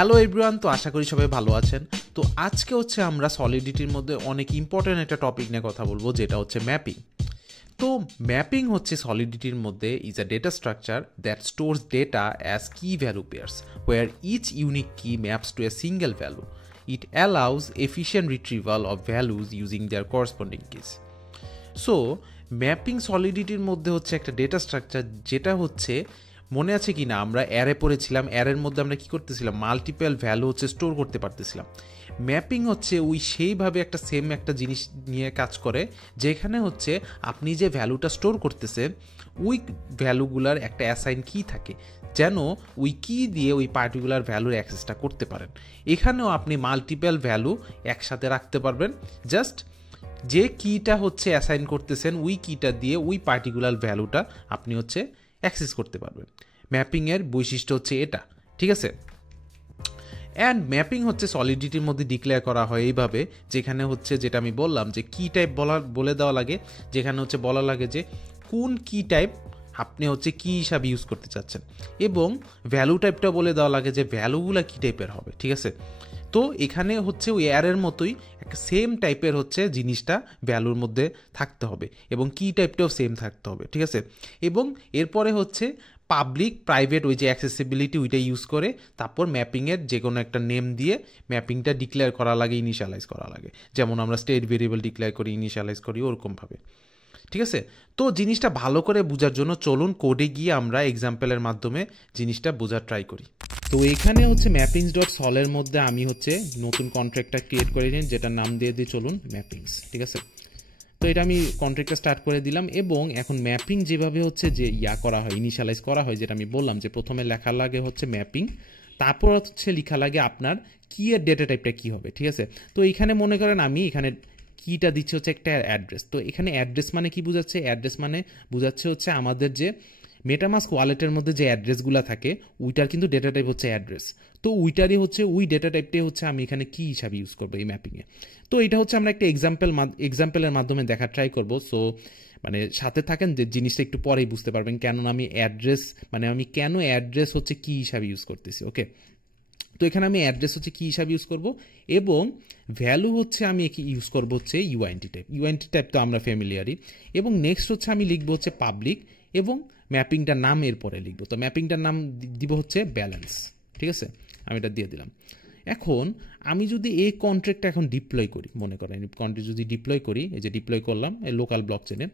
Hello everyone, তো আশা করি সবাই ভালো আছেন। তো আজকে হচ্ছে আমরা সলিডিটির মধ্যে অনেক ইম্পর্ট্যান্ট একটা টপিক নিয়ে কথা বলবো, যেটা হচ্ছে ম্যাপিং। তো ম্যাপিং হচ্ছে সলিডিটির মধ্যে is a data structure that stores data as key value pairs where each unique key maps to a single value. It allows efficient retrieval of values using their corresponding keys. So mapping সলিডিটির মধ্যে হচ্ছে একটা data structure, যেটা হচ্ছে মনে আছে কি না, আমরা অ্যারে পড়েছিলাম। অ্যারের মধ্যে আমরা কি করতেছিলাম, মাল্টিপল ভ্যালু হচ্ছে স্টোর করতে পারতেছিলাম। ম্যাপিং হচ্ছে ওই সেইভাবে একটা সেম একটা জিনিস নিয়ে কাজ করে, যেখানে হচ্ছে আপনি যে ভ্যালুটা স্টোর করতেছেন ওই ভ্যালুগুলার একটা অ্যাসাইন কি থাকে, যেন ওই কি দিয়ে ওই পার্টিকুলার ভ্যালুর অ্যাক্সেসটা করতে পারেন। এখানেও আপনি মাল্টিপল ভ্যালু একসাথে রাখতে পারবেন, জাস্ট যে কিটা হচ্ছে অ্যাসাইন করতেছেন ওই কিটা দিয়ে ওই পার্টিকুলার ভ্যালুটা আপনি হচ্ছে অ্যাক্সেস করতে পারবেন। ম্যাপিংয়ের বৈশিষ্ট্য হচ্ছে এটা, ঠিক আছে। অ্যান্ড ম্যাপিং হচ্ছে সলিডিটির মধ্যে ডিক্লেয়ার করা হয় এইভাবে, যেখানে হচ্ছে যেটা আমি বললাম যে কি টাইপ বলে দেওয়া লাগে, যেখানে হচ্ছে বলা লাগে যে কোন কি টাইপ আপনি হচ্ছে কি হিসাবে ইউজ করতে চাচ্ছেন, এবং ভ্যালু টাইপটা বলে দেওয়া লাগে যে ভ্যালুগুলা কি টাইপের হবে, ঠিক আছে। তো এখানে হচ্ছে ওই অ্যারের মতোই একটা সেম টাইপের হচ্ছে জিনিসটা ভ্যালুর মধ্যে থাকতে হবে, এবং কি টাইপটাও সেম থাকতে হবে, ঠিক আছে। এবং এরপরে হচ্ছে পাবলিক প্রাইভেট ওই যে অ্যাক্সেসিবিলিটি ওইটা ইউজ করে তারপর ম্যাপিংয়ের যে কোনো একটা নেম দিয়ে ম্যাপিংটা ডিক্লেয়ার করা লাগে, ইনিশিয়ালাইজ করা লাগে। যেমন আমরা স্টেট ভেরিয়েবল ডিক্লেয়ার করি, ইনিশিয়ালাইজ করি, ওরকমভাবে, ঠিক আছে। তো জিনিসটা ভালো করে বোঝার জন্য চলুন কোডে গিয়ে আমরা এক্সাম্পলের মাধ্যমে জিনিসটা বোঝার ট্রাই করি। তো এখানে হচ্ছে ম্যাপিংস ডট সলের মধ্যে আমি হচ্ছে নতুন কন্ট্রাক্টটা ক্রিয়েট করে নিই, যেটার নাম দিয়ে দিই চলুন ম্যাপিংস, ঠিক আছে। তো এটা আমি কন্ট্রাক্টটা স্টার্ট করে দিলাম, এবং এখন ম্যাপিং যেভাবে হচ্ছে যে করা হয়, ইনিশিয়ালাইজ করা হয়, যেটা আমি বললাম যে প্রথমে লেখা লাগে হচ্ছে ম্যাপিং, তারপর হচ্ছে লেখা লাগে আপনার কি এর ডেটা টাইপটা কী হবে, ঠিক আছে। তো এখানে মনে করেন আমি এখানে কিটা দিচ্ছে হচ্ছে একটা অ্যাড্রেস। তো এখানে অ্যাড্রেস মানে কি বোঝাচ্ছে, অ্যাড্রেস মানে বোঝাচ্ছে হচ্ছে আমাদের যে মেটামাস্ক ওয়ালেটের মধ্যে যে অ্যাড্রেসগুলো থাকে ওইটার কিন্তু ডেটা টাইপ হচ্ছে অ্যাড্রেস। তো ওইটারই হচ্ছে ওই ডেটা টাইপটাই হচ্ছে আমি এখানে কি হিসাবে ইউজ করবো এই ম্যাপিংয়ে। তো এটা হচ্ছে আমরা একটা এক্সাম্পলের মাধ্যমে দেখার ট্রাই করবো। সো মানে সাথে থাকেন, যে জিনিসটা একটু পরেই বুঝতে পারবেন কেন আমি অ্যাড্রেস মানে আমি কেন অ্যাড্রেস হচ্ছে কি হিসাবে ইউজ করতেছি। ওকে, তো এখানে আমি অ্যাড্রেস হচ্ছে কি হিসাবে ইউজ করব, এবং ভ্যালু হচ্ছে আমি ইউজ করবো হচ্ছে ইউআইএনটি টাইপ। ইউআইএনটি টাইপ তো আমরা ফ্যামিলিয়ারই। এবং নেক্সট হচ্ছে আমি লিখবো হচ্ছে পাবলিক, এবং ম্যাপিংটার নাম এরপরে লিখবো। তো ম্যাপিংটার নাম দিব হচ্ছে ব্যালেন্স, ঠিক আছে, আমি এটা দিয়ে দিলাম। এখন আমি যদি এই কন্ট্রাক্টটা এখন ডিপ্লয় করি, মনে করেন কন্ট্রাক্ট যদি ডিপ্লয় করি, এই যে ডিপ্লয় করলাম এই লোকাল ব্লক চেনে।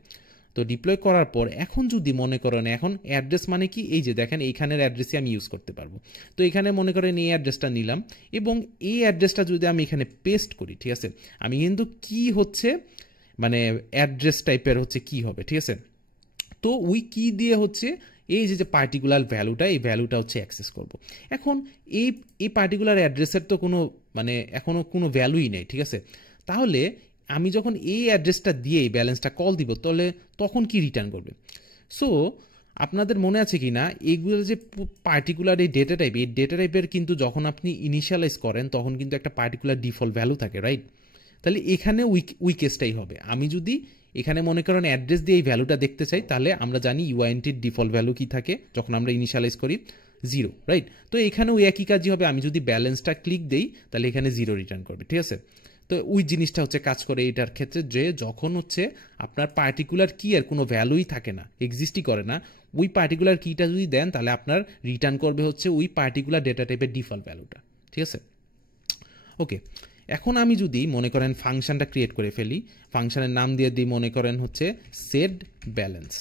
তো ডিপ্লয় করার পর এখন যদি মনে করেন, এখন অ্যাড্রেস মানে কি, এই যে দেখেন এইখানের অ্যাড্রেসই আমি ইউজ করতে পারবো। তো এখানে মনে করেন এই অ্যাড্রেসটা নিলাম, এবং এই অ্যাড্রেসটা যদি আমি এখানে পেস্ট করি, ঠিক আছে, আমি কিন্তু কি হচ্ছে মানে অ্যাড্রেস টাইপের হচ্ছে কি হবে, ঠিক আছে। তো ওই কি দিয়ে হচ্ছে এই যে পার্টিকুলার ভ্যালুটা, এই ভ্যালুটা হচ্ছে অ্যাক্সেস করব। এখন এই পার্টিকুলার অ্যাড্রেসের তো কোনো মানে এখনও কোনো ভ্যালুই নেই, ঠিক আছে। তাহলে আমি যখন এই অ্যাড্রেসটা দিয়ে এই ব্যালেন্সটা কল দিব, তাহলে তখন কি রিটার্ন করবে। সো আপনাদের মনে আছে কি না, এইগুলো যে পার্টিকুলার এই ডেটা টাইপ, এই ডেটা টাইপের কিন্তু যখন আপনি ইনিশিয়ালাইজ করেন তখন কিন্তু একটা পার্টিকুলার ডিফল্ট ভ্যালু থাকে, রাইট। তাহলে এখানে ওই কেসটাই হবে। আমি যদি এখানে মনে করেন অ্যাড্রেস দিয়ে এই ভ্যালুটা দেখতে চাই, তাহলে আমরা জানি ইউআইএনটির ডিফল্ট ভ্যালু কি থাকে যখন আমরা ইনিশিয়ালাইজ করি, 0, রাইট। তো এখানে ওই একই কাজই হবে, আমি যদি ব্যালেন্সটা ক্লিক দেই তাহলে এখানে 0 রিটার্ন করবে, ঠিক আছে। তো ওই জিনিসটা হচ্ছে কাজ করে এটার ক্ষেত্রে, যে যখন হচ্ছে আপনার পার্টিকুলার কি এর কোনো ভ্যালুই থাকে না, এক্সিস্টই করে না, ওই পার্টিকুলার কিটা যদি দেন তাহলে আপনার রিটার্ন করবে হচ্ছে ওই পার্টিকুলার ডেটা টাইপের ডিফল্ট ভ্যালুটা, ঠিক আছে। ওকে, এখন আমি যদি মনে করেন ফাংশনটা ক্রিয়েট করে ফেলি, ফাংশনের নাম দিয়ে দিই মনে করেন হচ্ছে সেট ব্যালেন্স,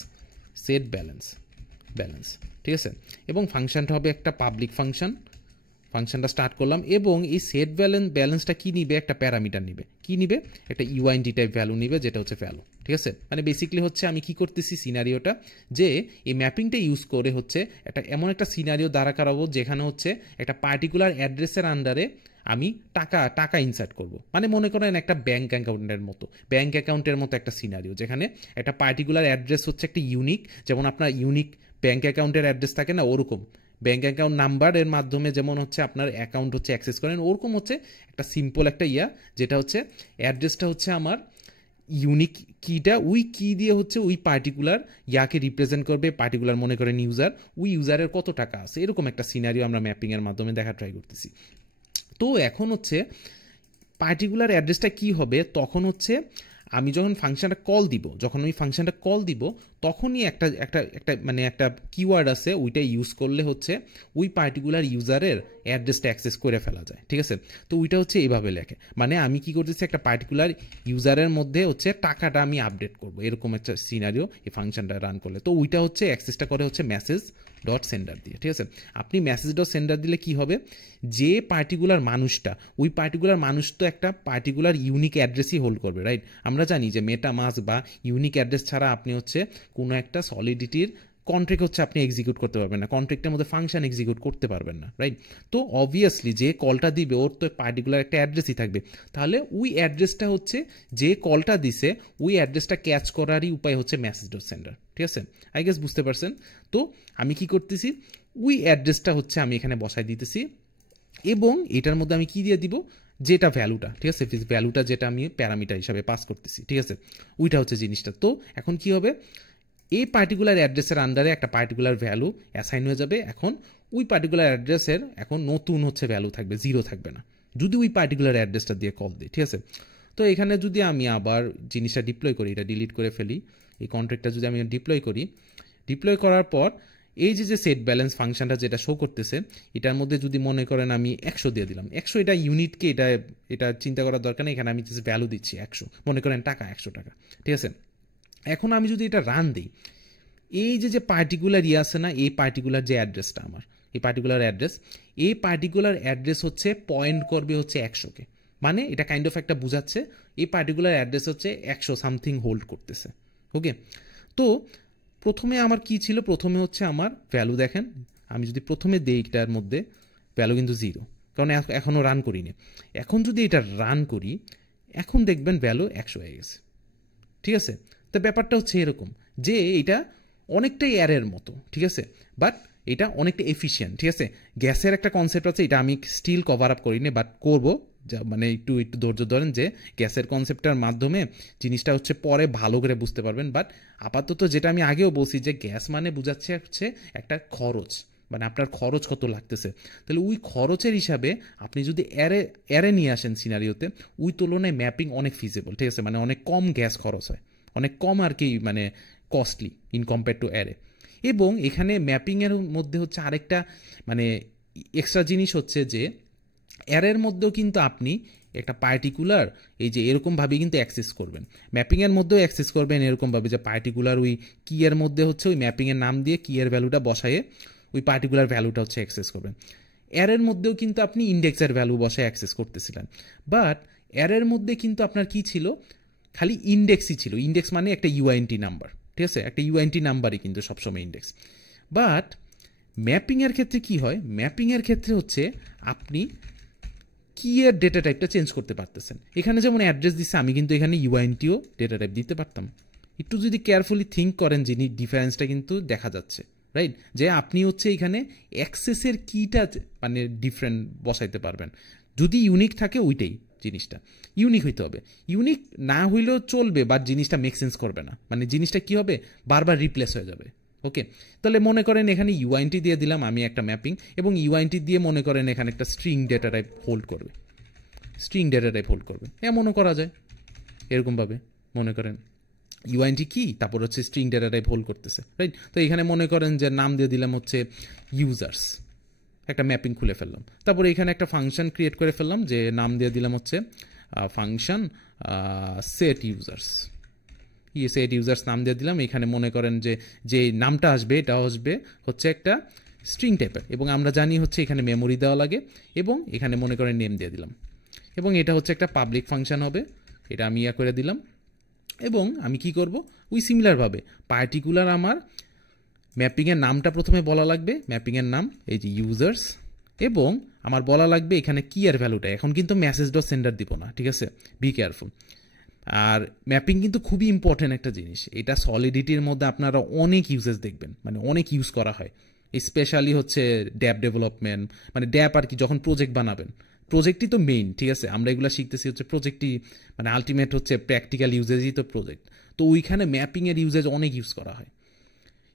ব্যালেন্স, ঠিক আছে। এবং ফাংশনটা হবে একটা পাবলিক ফাংশন। ফাংশনটা স্টার্ট করলাম, এবং এই সেট ব্যালেন্সটা কি নিবে, একটা প্যারামিটার নিবে, কি নিবে, একটা ইউআইএনটি টাইপ ভ্যালু নিবে, যেটা হচ্ছে ভ্যালু, ঠিক আছে। মানে বেসিক্যালি হচ্ছে আমি কি করতেছি সিনারিওটা, যে এই ম্যাপিংটা ইউজ করে হচ্ছে একটা এমন একটা সিনারিও দাঁড়া করাবো যেখানে হচ্ছে একটা পার্টিকুলার অ্যাড্রেসের আন্ডারে আমি টাকা ইনসার্ট করব। মানে মনে করেন একটা ব্যাঙ্ক অ্যাকাউন্টের মতো একটা সিনারিও, যেখানে একটা পার্টিকুলার অ্যাড্রেস হচ্ছে একটা ইউনিক, যেমন আপনার ইউনিক ব্যাঙ্ক অ্যাকাউন্টের অ্যাড্রেস থাকে না, ওরকম ব্যাঙ্ক অ্যাকাউন্ট নাম্বারের মাধ্যমে যেমন হচ্ছে আপনার অ্যাকাউন্ট হচ্ছে অ্যাক্সেস করেন, ওরকম হচ্ছে একটা সিম্পল একটা যেটা হচ্ছে অ্যাড্রেসটা হচ্ছে আমার ইউনিক কিটা ওই কি দিয়ে হচ্ছে ওই পার্টিকুলার ইয়াকে রিপ্রেজেন্ট করবে, পার্টিকুলার মনে করেন ইউজার, ওই ইউজারের কত টাকা আছে, এরকম একটা সিনারিও আমরা ম্যাপিংয়ের মাধ্যমে দেখা ট্রাই করতেছি। তো এখন হচ্ছে পার্টিকুলার অ্যাড্রেসটা কি হবে, তখন হচ্ছে আমি যখন ফাংশনটা কল দিব, যখন ওই ফাংশনটা কল দিব তখনই একটা একটা একটা মানে একটা কিওয়ার্ড আছে, ওইটা ইউজ করলে হচ্ছে ওই পার্টিকুলার ইউজারের অ্যাড্রেসটা অ্যাক্সেস করে ফেলা যায়, ঠিক আছে। তো ওইটা হচ্ছে এইভাবে লেখে, মানে আমি কি করতেছি একটা পার্টিকুলার ইউজারের মধ্যে হচ্ছে টাকাটা আমি আপডেট করবো, এরকম একটা সিনারিও এই ফাংশনটা রান করলে। তো ওইটা হচ্ছে অ্যাক্সেসটা করে হচ্ছে মেসেজ ডট সেন্ডার দিয়ে, ঠিক আছে। আপনি মেসেজ ডট সেন্ডার দিলে কি হবে, যে পার্টিকুলার মানুষটা, ওই পার্টিকুলার মানুষ তো একটা পার্টিকুলার ইউনিক অ্যাড্রেসই হোল্ড করবে, রাইট। আমরা জানি যে মেটামাস্ক বা ইউনিক অ্যাড্রেস ছাড়া আপনি হচ্ছে কোনো একটা সলিডিটির কন্ট্রাক্ট হচ্ছে আপনি এক্সিকিউট করতে পারবেন না, কন্ট্রাক্টের মধ্যে ফাংশন এক্সিকিউট করতে পারবেন না, রাইট। তো অবভিয়াসলি যে কলটা দিবে ওর তো পার্টিকুলার একটা অ্যাড্রেসই থাকবে, তাহলে ওই অ্যাড্রেসটা হচ্ছে যে কলটা দিছে ওই অ্যাড্রেসটা ক্যাচ করারই উপায় হচ্ছে মেসেজ ডট সেন্ডার, ঠিক আছে। আই গেস বুঝতে পারছেন। তো আমি কি করতেছি, ওই অ্যাড্রেসটা হচ্ছে আমি এখানে বসাই দিতেছি, এবং এটার মধ্যে আমি কি দিয়ে দিব, যেটা ভ্যালুটা, ঠিক আছে, ভ্যালুটা যেটা আমি প্যারামিটার হিসাবে পাস করতেছি, ঠিক আছে, ওইটা হচ্ছে জিনিসটা। তো এখন কি হবে, এই পার্টিকুলার অ্যাড্রেসের আন্ডারে একটা পার্টিকুলার ভ্যালু অ্যাসাইন হয়ে যাবে। এখন ওই পার্টিকুলার অ্যাড্রেসের এখন নতুন হচ্ছে ভ্যালু থাকবে, জিরো থাকবে না, যদি ওই পার্টিকুলার অ্যাড্রেসটা দিয়ে কল দিই, ঠিক আছে। তো এখানে যদি আমি আবার জিনিসটা ডিপ্লয় করি, এটা ডিলিট করে ফেলি, এই কন্ট্রাক্টটা যদি আমি ডিপ্লয় করি, ডিপ্লয় করার পর এই যে সেট ব্যালেন্স ফাংশনটা যেটা শো করতেছে, এটার মধ্যে যদি মনে করেন আমি 100 দিয়ে দিলাম, 100 এটা ইউনিটকে এটা চিন্তা করার দরকার নেই, এখানে আমি জাস্ট ভ্যালু দিচ্ছি 100, মনে করেন টাকা 100 টাকা, ঠিক আছে। এখন আমি যদি এটা রান দিই, এই যে পার্টিকুলার আছে না, এই পার্টিকুলার যে অ্যাড্রেসটা আমার, এই পার্টিকুলার অ্যাড্রেস হচ্ছে পয়েন্ট করবে হচ্ছে 100-কে, মানে এটা কাইন্ড অফ একটা বুঝাচ্ছে এই পার্টিকুলার অ্যাড্রেস হচ্ছে 100 সামথিং হোল্ড করতেছে, ওকে। তো প্রথমে আমার কি ছিল, প্রথমে হচ্ছে আমার ভ্যালু দেখেন, আমি যদি প্রথমে দেই এটার মধ্যে ভ্যালু কিন্তু 0, কারণ এখনও রান করিনি। এখন যদি এটা রান করি, এখন দেখবেন ভ্যালু 100 হয়ে গেছে, ঠিক আছে। তো ব্যাপারটা হচ্ছে এরকম যে এটা অনেকটাই অ্যারের মতো, ঠিক আছে, বাট এটা অনেকটা এফিশিয়েন্ট, ঠিক আছে। গ্যাসের একটা কনসেপ্ট আছে, এটা আমি স্টিল কভার আপ করিনি, বাট করবো, যা মানে একটু ধৈর্য ধরেন, যে গ্যাসের কনসেপ্টটার মাধ্যমে জিনিসটা হচ্ছে পরে ভালো করে বুঝতে পারবেন। বাট আপাতত যেটা আমি আগেও বলছি যে গ্যাস মানে বোঝাচ্ছে হচ্ছে একটা খরচ, মানে আপনার খরচ কত লাগতেছে, তাহলে ওই খরচের হিসাবে আপনি যদি অ্যারে নিয়ে আসেন সিনারিওতে, ওই তুলনায় ম্যাপিং অনেক ফিজিবল, ঠিক আছে, মানে অনেক কম গ্যাস খরচ হয়, অনেক কম আর কি, মানে costly in compare to array. এবং এখানে ম্যাপিংয়ের মধ্যে হচ্ছে আরেকটা মানে এক্সট্রা জিনিস হচ্ছে যে অ্যারের মধ্যেও কিন্তু আপনি একটা পার্টিকুলার এই যে এরকমভাবে কিন্তু অ্যাক্সেস করবেন, ম্যাপিংয়ের মধ্যেও অ্যাক্সেস করবেন এরকমভাবে যে পার্টিকুলার ওই কিয়ের মধ্যে হচ্ছে ওই ম্যাপিংয়ের নাম দিয়ে কিয়ের ভ্যালুটা বসায়ে ওই পার্টিকুলার ভ্যালুটা হচ্ছে অ্যাক্সেস করবেন। অ্যারের মধ্যেও কিন্তু আপনি ইন্ডেক্সের ভ্যালু বসায় অ্যাক্সেস করতেছিলেন, বাট অ্যারের মধ্যে কিন্তু আপনার কি ছিল, খালি ইন্ডেক্সই ছিল, ইন্ডেক্স মানে একটা ইউআইএনটি নাম্বার, ঠিক আছে, একটা ইউআইএনটি নাম্বারই কিন্তু সবসময় ইন্ডেক্স। বাট ম্যাপিংয়ের ক্ষেত্রে কি হয়, ম্যাপিংয়ের ক্ষেত্রে হচ্ছে আপনি কিয়ের ডেটা টাইপটা চেঞ্জ করতে পারতেছেন। এখানে যেমন অ্যাড্রেস দিচ্ছে, আমি কিন্তু এখানে ইউআইএনটিও ডেটা টাইপ দিতে পারতাম। একটু যদি কেয়ারফুলি থিঙ্ক করেন, যিনি ডিফারেন্সটা কিন্তু দেখা যাচ্ছে, রাইট, যে আপনি হচ্ছে এখানে অ্যাক্সেসের কিটা মানে ডিফারেন্ট বসাইতে পারবেন, যদি ইউনিক থাকে ওইটাই জিনিসটা ইউনিক হইতে হবে, ইউনিক না হইলেও চলবে, বাট জিনিসটা মেক সেন্স করবে না, মানে জিনিসটা কি হবে বারবার রিপ্লেস হয়ে যাবে, ওকে। তাহলে মনে করেন এখানে ইউআইএনটি দিয়ে দিলাম আমি একটা ম্যাপিং, এবং ইউআইএনটি দিয়ে মনে করেন এখানে একটা স্ট্রিং ডেটা টাইপ হোল্ড করবে, এমনও করা যায় এরকমভাবে, মনে করেন ইউআইএনটি কি, তারপর হচ্ছে স্ট্রিং ডেটা টাইপ হোল্ড করতেছে, রাইট। তো এখানে মনে করেন যে নাম দিয়ে দিলাম হচ্ছে ইউজার্স, একটা ম্যাপিং খুলে ফেললাম, তারপরে এখানে একটা ফাংশন ক্রিয়েট করে ফেললাম, যে নাম দিয়ে দিলাম হচ্ছে ফাংশন সেট ইউজার্স নাম দিয়ে দিলাম। এখানে মনে করেন যে নামটা আসবে এটা আসবে হচ্ছে একটা স্ট্রিং টাইপের, এবং আমরা জানি হচ্ছে এখানে মেমোরি দেওয়া লাগে, এবং এখানে মনে করেন নেম দিয়ে দিলাম, এবং এটা হচ্ছে একটা পাবলিক ফাংশন হবে, এটা আমি করে দিলাম। এবং আমি কি করব, ওই সিমিলারভাবে পার্টিকুলার আমার ম্যাপিংয়ের নামটা প্রথমে বলা লাগবে, ম্যাপিংয়ের নাম এই যে ইউজার্স, এবং আমার বলা লাগবে এখানে কিয়ের ভ্যালুটা, এখন কিন্তু মেসেজ ডট সেন্ডার দিব না, ঠিক আছে, বি কেয়ারফুল। আর ম্যাপিং কিন্তু খুবই ইম্পর্টেন্ট একটা জিনিস, এটা সলিডিটির মধ্যে আপনারা অনেক ইউজেস দেখবেন, মানে অনেক ইউজ করা হয়, স্পেশালি হচ্ছে ড্যাপ ডেভেলপমেন্ট, মানে ড্যাপ আর কি, যখন প্রজেক্ট বানাবেন প্রজেক্টই তো মেইন, ঠিক আছে, আমরা এগুলো শিখতেছি হচ্ছে প্রজেক্টই, মানে আলটিমেট হচ্ছে প্র্যাকটিক্যাল ইউজেজই তো প্রজেক্ট। তো ওইখানে ম্যাপিংয়ের ইউজেজ অনেক ইউজ করা হয়,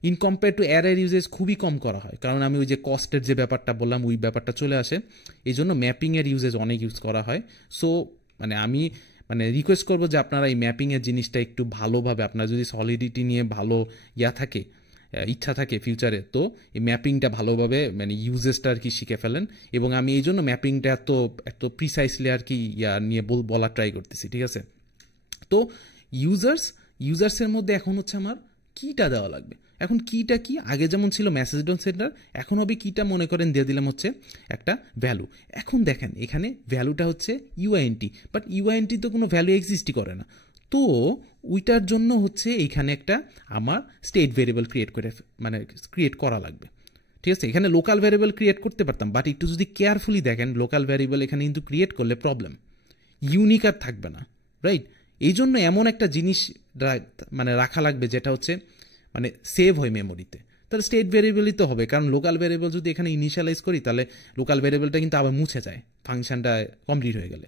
ইন কম্পেয়ার টু অ্যারের ইউজেজ খুবই কম করা হয়, কারণ আমি ওই যে কস্টের যে ব্যাপারটা বললাম ওই ব্যাপারটা চলে আসে, এই জন্য ম্যাপিংয়ের ইউজেজ অনেক ইউজ করা হয়। সো মানে আমি রিকোয়েস্ট করবো যে আপনারা এই ম্যাপিংয়ের জিনিসটা একটু ভালোভাবে, আপনার যদি সলিডিটি নিয়ে ভালো থাকে, ইচ্ছা থাকে ফিউচারে, তো এই ম্যাপিংটা ভালোভাবে ইউজেসটা আর কি শিখে ফেলেন। এবং আমি এই জন্য ম্যাপিংটা এত প্রিসাইসলি আর কি নিয়ে বলার ট্রাই করতেছি, ঠিক আছে। তো ইউজার্সের মধ্যে এখন হচ্ছে আমার কিটা দেওয়া লাগবে। এখন কিটা কি, আগে যেমন ছিল মেসেজ ডন সেন্টার, এখন হবে কিটা মনে করেন দিয়ে দিলাম হচ্ছে একটা ভ্যালু। এখন দেখেন এখানে ভ্যালুটা হচ্ছে ইউআইএনটি, বাট ইউআইএনটি তো কোনো ভ্যালু এক্সিস্টই করে না। তো ওইটার জন্য হচ্ছে এইখানে একটা আমার স্টেট ভেরিয়েবল ক্রিয়েট করা লাগবে, ঠিক আছে। এখানে লোকাল ভ্যারিয়েবল ক্রিয়েট করতে পারতাম, বাট একটু যদি কেয়ারফুলি দেখেন লোকাল ভ্যারিয়েবল এখানে কিন্তু ক্রিয়েট করলে প্রবলেম, ইউনিক আর থাকবে না, রাইট। এই জন্য এমন একটা জিনিস রাখা লাগবে যেটা হচ্ছে সেভ হয় মেমোরিতে, তাহলে স্টেট ভেরিয়েবলই তো হবে, কারণ লোকাল ভেরিয়েবল যদি এখানে ইনিশিয়ালাইজ করি তাহলে লোকাল ভেরিয়েবলটা কিন্তু আবার মুছে যায় ফাংশনটা কমপ্লিট হয়ে গেলে,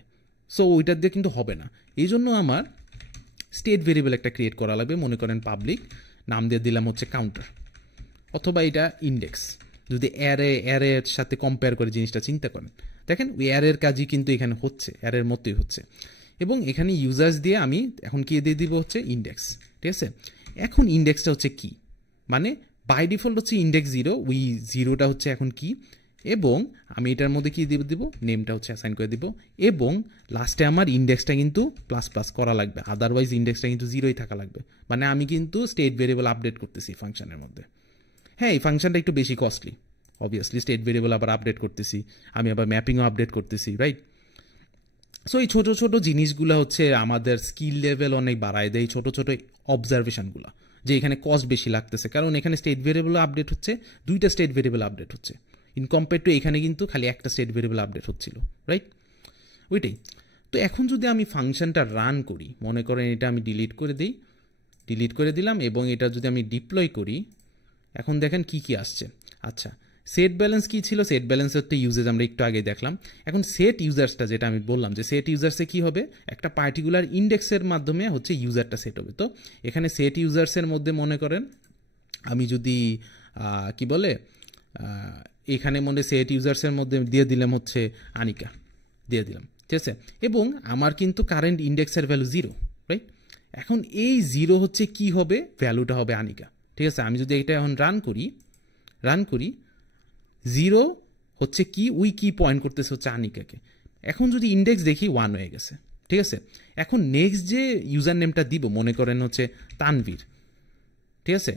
সো ওইটার দিয়ে কিন্তু হবে না। এই জন্য আমার স্টেট ভেরিয়েবল একটা ক্রিয়েট করা লাগবে, মনে করেন পাবলিক, নাম দিয়ে দিলাম হচ্ছে কাউন্টার, অথবা এটা ইন্ডেক্স। যদি অ্যারের সাথে কম্পেয়ার করে জিনিসটা চিন্তা করেন, দেখেন ওই অ্যারের কাজই কিন্তু এখানে হচ্ছে, অ্যারের মতোই হচ্ছে। এবং এখানে ইউজার্স দিয়ে আমি এখন কি দিয়ে দিব হচ্ছে ইন্ডেক্স, ঠিক আছে। এখন ইন্ডেক্সটা হচ্ছে কি, বাই ডিফল্ট হচ্ছে ইন্ডেক্স 0, ওই 0টা হচ্ছে এখন কি, এবং আমি এটার মধ্যে কি দিব নেমটা হচ্ছে অ্যাসাইন করে দিব, এবং লাস্টে আমার ইন্ডেক্সটা কিন্তু ++ করা লাগবে, আদারওয়াইজ ইন্ডেক্সটা কিন্তু 0ই থাকা লাগবে। আমি কিন্তু স্টেট ভেরিয়েবল আপডেট করতেছি ফাংশনের মধ্যে। হ্যাঁ, এই ফাংশনটা একটু বেশি কস্টলি, অবভিয়াসলি স্টেট ভেরিয়েবল আবার আপডেট করতেছি, আমি আবার ম্যাপিংও আপডেট করতেছি, রাইট। সো এই ছোটো ছোটো জিনিসগুলো হচ্ছে আমাদের স্কিল লেভেল অনেক বাড়ায় দেয়, ছোটো ছোটো অবজারভেশনগুলো, যে এখানে কস্ট বেশি লাগতেছে, কারণ এখানে স্টেট ভেরিয়েবল আপডেট হচ্ছে, 2টা স্টেট ভেরিয়েবল আপডেট হচ্ছে, ইন কম্পেয়ার টু এখানে কিন্তু খালি একটা স্টেট ভেরিয়েবল আপডেট হচ্ছিল, রাইট। ওইটাই। তো এখন যদি আমি ফাংশনটা রান করি, মনে করেন এটা আমি ডিলিট করে দিলাম, এবং এটা যদি আমি ডিপ্লয় করি, এখন দেখেন কি কি আসছে। আচ্ছা, সেট ব্যালেন্স কি ছিল, সেট ব্যালেন্সের তো ইউজেজ আমরা একটু আগে দেখলাম। এখন সেট ইউজার্সটা যেটা আমি বললাম যে সেট ইউজার্সে কি হবে, একটা পার্টিকুলার ইন্ডেক্সের মাধ্যমে হচ্ছে ইউজারটা সেট হবে। তো এখানে সেট ইউজার্সের মধ্যে মনে করেন আমি যদি কি বলে এখানে সেট ইউজার্সের মধ্যে দিয়ে দিলাম হচ্ছে আনিকা দিয়ে দিলাম, ঠিক আছে। এবং আমার কিন্তু কারেন্ট ইন্ডেক্সের ভ্যালু 0, রাইট। এখন এই 0 হচ্ছে কি হবে, ভ্যালুটা হবে আনিকা, ঠিক আছে। আমি যদি এটা এখন রান করি 0 হচ্ছে কি, ওই কি পয়েন্ট করতেছে হচ্ছে আনিকাকে। এখন যদি ইন্ডেক্স দেখি 1 হয়ে গেছে, ঠিক আছে। এখন নেক্সট যে ইউজার নেমটা দিব মনে করেন হচ্ছে তানভীর, ঠিক আছে,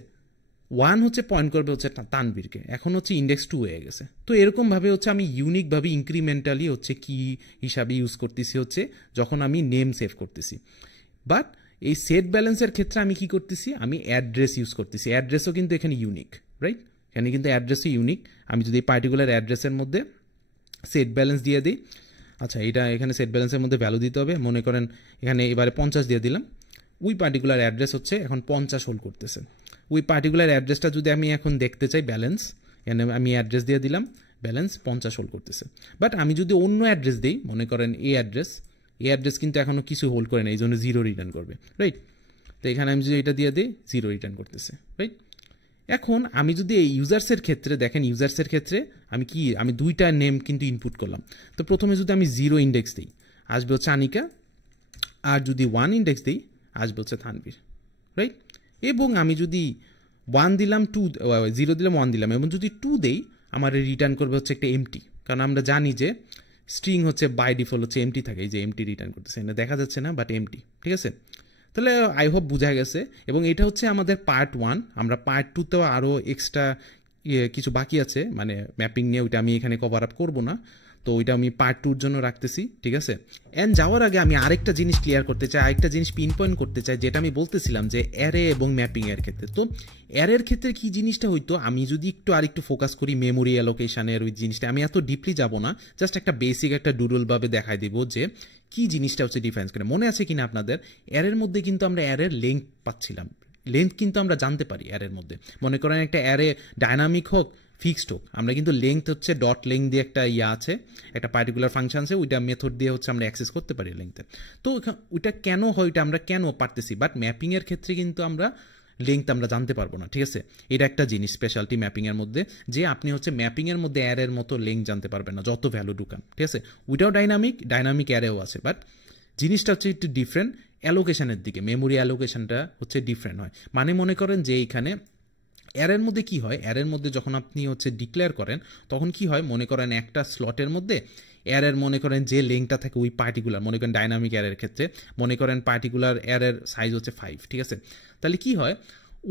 1 হচ্ছে পয়েন্ট করবে হচ্ছে তানভীরকে, এখন হচ্ছে ইন্ডেক্স 2 হয়ে গেছে। তো এরকমভাবে হচ্ছে আমি ইউনিকভাবে ইনক্রিমেন্টালি হচ্ছে কি হিসাবে ইউজ করতেছি হচ্ছে যখন আমি নেম সেভ করতেছি। বাট এই সেট ব্যালেন্সের ক্ষেত্রে আমি কি করতেছি, আমি অ্যাড্রেস ইউজ করতেছি, অ্যাড্রেসও কিন্তু এখানে ইউনিক, রাইট। এখানে কিন্তু অ্যাড্রেসই ইউনিক। আমি যদি এই পার্টিকুলার অ্যাড্রেসের মধ্যে সেট ব্যালেন্স দিয়ে দিই, আচ্ছা এটা এখানে সেট ব্যালেন্সের মধ্যে ভ্যালু দিতে হবে, মনে করেন এখানে এবারে 50 দিয়ে দিলাম, ওই পার্টিকুলার অ্যাড্রেস হচ্ছে এখন 50 হোল্ড করতেছে। ওই পার্টিকুলার অ্যাড্রেসটা যদি আমি এখন দেখতে চাই ব্যালেন্স, এখানে আমি অ্যাড্রেস দিয়ে দিলাম, ব্যালেন্স 50 হোল্ড করতেছে। বাট আমি যদি অন্য অ্যাড্রেস দিই, মনে করেন এই অ্যাড্রেস কিন্তু এখনও কিছু হোল্ড করে না, এই জন্য 0 রিটার্ন করবে, রাইট। তো এখানে আমি যদি এটা দিয়ে দিই 0 রিটার্ন করতেছে, রাইট। এখন আমি যদি এই ইউজার্সের ক্ষেত্রে দেখেন, ইউজার্সের ক্ষেত্রে আমি 2টা নেম কিন্তু ইনপুট করলাম। তো প্রথমে যদি আমি 0 ইন্ডেক্স দিই আসবে হচ্ছে আনিকা, আর যদি 1 ইন্ডেক্স দিই আসবে হচ্ছে তানভীর, রাইট। এবং আমি যদি 1 দিলাম 0 দিলাম 1 দিলাম, এবং যদি 2 দেই আমার রিটার্ন করবে হচ্ছে একটা এমটি, কারণ আমরা জানি যে স্ট্রিং হচ্ছে বাই ডিফল্ট হচ্ছে এমটি থাকে, এই যে এমটি রিটার্ন করতেছে, এটা দেখা যাচ্ছে না বাট এমটি, ঠিক আছে। তাহলে আই হোপ বোঝা গেছে। এবং এটা হচ্ছে আমাদের পার্ট 1, আমরা পার্ট 2তেও আরও এক্সট্রা কিছু বাকি আছে ম্যাপিং নিয়ে, ওইটা আমি এখানে কভার আপ করবো না, তো ওইটা আমি পার্ট 2-র জন্য রাখতেছি, ঠিক আছে। অ্যান্ড যাওয়ার আগে আমি আরেকটা জিনিস ক্লিয়ার করতে চাই, আরেকটা জিনিস পিন পয়েন্ট করতে চাই, যেটা আমি বলতেছিলাম যে অ্যারে এবং ম্যাপিংয়ের ক্ষেত্রে। তো অ্যারের ক্ষেত্রে কি জিনিসটা হইতো, আমি যদি আরেকটু ফোকাস করি মেমোরি অ্যালোকেশনের ওই জিনিসটা, আমি এত ডিপলি যাব না, জাস্ট একটা বেসিক একটা ডুডলভাবে দেখাই দিব যে কি জিনিসটা হচ্ছে ডিফারেন্স করে। মনে আছে কিনা আপনাদের, অ্যারের মধ্যে কিন্তু আমরা অ্যারের লেন্থ পাচ্ছিলাম, লেন্থ কিন্তু আমরা জানতে পারি অ্যারের মধ্যে। মনে করেন একটা অ্যারে ডাইনামিক হোক ফিক্সড হোক, আমরা কিন্তু লেংথ হচ্ছে ডট লেংথ দিয়ে একটা আছে, একটা পার্টিকুলার ফাংশন আছে, ওইটা মেথড দিয়ে হচ্ছে আমরা অ্যাক্সেস করতে পারি লেংথে। তো ওইটা কেন হয়, ওইটা আমরা কেন পারতেছি, বাট ম্যাপিংয়ের ক্ষেত্রে কিন্তু আমরা লেংথ আমরা জানতে পারবো না, ঠিক আছে। এটা একটা জিনিস স্পেশালিটি ম্যাপিংয়ের মধ্যে, যে আপনি হচ্ছে ম্যাপিংয়ের মধ্যে অ্যারের মতো লেংথ জানতে পারবেন না যত ভ্যালু ঢুকান, ঠিক আছে। ওইটাও ডাইনামিক অ্যারেও আছে, বাট জিনিসটা হচ্ছে একটু ডিফারেন্ট অ্যালোকেশনের দিকে, মেমোরি অ্যালোকেশনটা হচ্ছে ডিফারেন্ট হয়। মানে মনে করেন যে এইখানে অ্যারের মধ্যে কি হয়, অ্যারের মধ্যে যখন আপনি হচ্ছে ডিক্লেয়ার করেন তখন কি হয়, মনে করেন একটা স্লটের মধ্যে অ্যারের মনে করেন যে লেংথটা থাকে ওই পার্টিকুলার, মনে করেন ডাইনামিক অ্যারের ক্ষেত্রে মনে করেন পার্টিকুলার অ্যারের সাইজ হচ্ছে 5, ঠিক আছে। তাহলে কি হয়,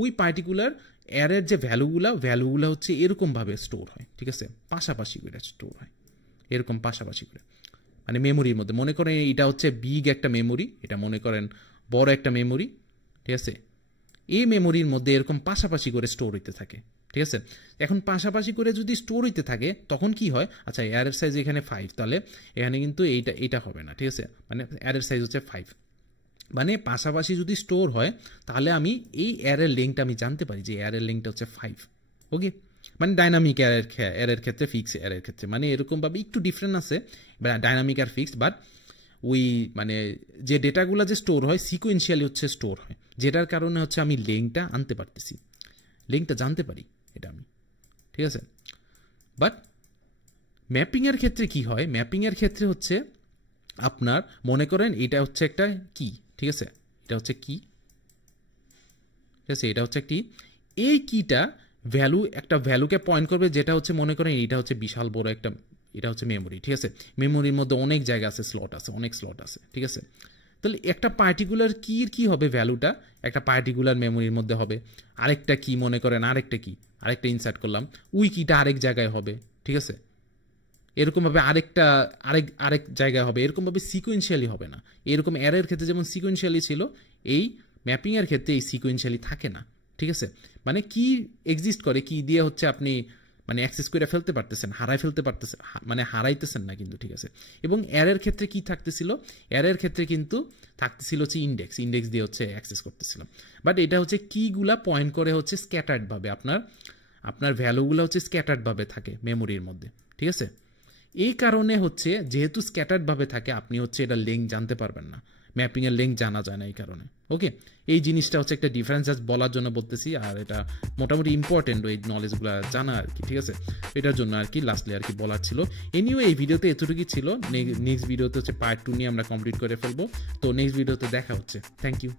ওই পার্টিকুলার অ্যারের যে ভ্যালুগুলো হচ্ছে এরকমভাবে স্টোর হয়, ঠিক আছে, পাশাপাশি করে স্টোর হয়, এরকম পাশাপাশি করে, মানে মেমোরির মধ্যে। মনে করেন এটা হচ্ছে বিগ একটা মেমোরি, এটা মনে করেন বড় একটা মেমোরি, ঠিক আছে। এই মেমোরির মধ্যে এরকম পাশাপাশি করে স্টোর হইতে থাকে, ঠিক আছে। এখন পাশাপাশি করে যদি স্টোর হইতে থাকে তখন কি হয়, আচ্ছা অ্যারের সাইজ এখানে 5, তাহলে এখানে কিন্তু এইটা হবে না, ঠিক আছে। মানে অ্যারের সাইজ হচ্ছে 5, মানে পাশাপাশি যদি স্টোর হয় তাহলে আমি এই অ্যারের লেংথটা আমি জানতে পারি যে অ্যারের লেংথটা হচ্ছে 5, ওকে। মানে ডাইনামিক অ্যারের ক্ষেত্রে ফিক্স অ্যারের ক্ষেত্রে মানে এরকমভাবে একটু ডিফারেন্ট আছে, ডাইনামিক আর ফিক্সড, বাট ওই মানে যে ডেটাগুলো যে স্টোর হয় সিকোয়েন্সিয়ালি হচ্ছে স্টোর হয়, যেটার কারণে হচ্ছে আমি লেংথটা আনতে পারতেছি, লেংথটা জানতে পারি এটা আমি, ঠিক আছে। বাট ম্যাপিংয়ের ক্ষেত্রে কি হয়, ম্যাপিংয়ের ক্ষেত্রে হচ্ছে আপনার মনে করেন এটা হচ্ছে একটা কি, ঠিক আছে, এটা হচ্ছে কি, ঠিক আছে, এটা হচ্ছে কি, এই কিটা একটা ভ্যালুকে পয়েন্ট করবে, যেটা হচ্ছে মনে করেন এটা হচ্ছে বিশাল বড় একটা, এটা হচ্ছে মেমোরি, ঠিক আছে। মেমোরির মধ্যে অনেক জায়গা আছে, অনেক স্লট আছে, ঠিক আছে। তাহলে একটা পার্টিকুলার কি হবে ভ্যালুটা একটা পার্টিকুলার মেমোরির মধ্যে হবে, আরেকটা কি মনে করেন আরেকটা ইনসার্ট করলাম, ওই কিটা আরেক জায়গায় হবে, ঠিক আছে। এরকমভাবে আরেক জায়গায় হবে, এরকমভাবে সিকোয়েন্সিয়ালি হবে না। এরকম অ্যারের ক্ষেত্রে যেমন সিকোয়েন্সিয়ালি ছিল, এই ম্যাপিংয়ের ক্ষেত্রে এই সিকোয়েন্সিয়ালি থাকে না, ঠিক আছে। মানে কি এক্সিস্ট করে, কি দিয়ে হচ্ছে আপনি মানে অ্যাক্সেস করে ফেলতে পারতেছেন, মানে হারাইতেছেন না কিন্তু, ঠিক আছে। এবং অ্যারের ক্ষেত্রে কি থাকতেছিল, অ্যারের ক্ষেত্রে কিন্তু থাকতেছিল হচ্ছে ইন্ডেক্স দিয়ে হচ্ছে অ্যাক্সেস করতেছিলাম। বাট এটা হচ্ছে কিগুলা পয়েন্ট করে হচ্ছে স্ক্যাটার্ডভাবে, আপনার ভ্যালুগুলো হচ্ছে স্ক্যাটার্ডভাবে থাকে মেমোরির মধ্যে, ঠিক আছে। এই কারণে হচ্ছে যেহেতু স্ক্যাটার্ডভাবে থাকে আপনি হচ্ছে এটা লেংথ জানতে পারবেন না, ম্যাপিংয়ের লেংথ জানা যায় না এই কারণে, ওকে। এই জিনিসটা হচ্ছে একটা ডিফারেন্স জাস্ট বলার জন্য বলতেছি, আর এটা মোটামুটি ইম্পর্টেন্ট এই নলেজগুলো জানা আর কি, ঠিক আছে। এটার জন্য আর কি লাস্টলি আর কি বলার ছিল। এনিওয়ে এই ভিডিওতে এতটুকুই ছিল, নেক্সট ভিডিওতে হচ্ছে পার্ট 2 নিয়ে আমরা কমপ্লিট করে ফেলবো। তো নেক্সট ভিডিওতে দেখা হচ্ছে, থ্যাংক ইউ।